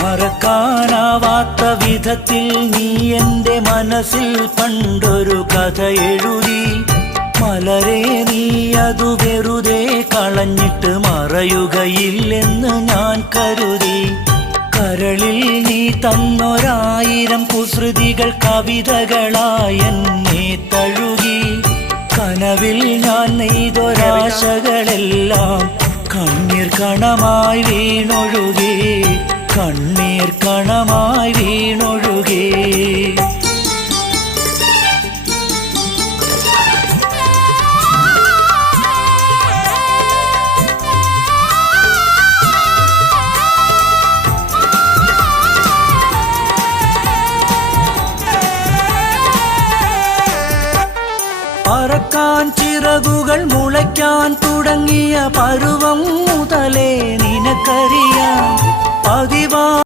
മറക്കാനാവാത്ത വിധത്തിൽ നീ എൻ്റെ മനസ്സിൽ പണ്ടൊരു കഥ എഴുതി. മലരെ നീ അതു വെറുതെ കളഞ്ഞിട്ട് മറയുകയില്ലെന്ന് ഞാൻ കരുതി. കരളിൽ നീ തന്നൊരായിരം കുസൃതികൾ കവിതകളായെന്നെ തഴുകി. കനവിൽ ഞാൻ നെയ്തൊരാശകളെല്ലാം കണ്ണീർ കണമായി വീണൊഴുകി, കണ്ണീർ കണമായി വീണൊഴുകി. പറക്കാൻ ചിറകുകൾ മുളയ്ക്കാൻ തുടങ്ങിയ പരുവം മുതലേ നിനക്കറിയാം. പതിവാ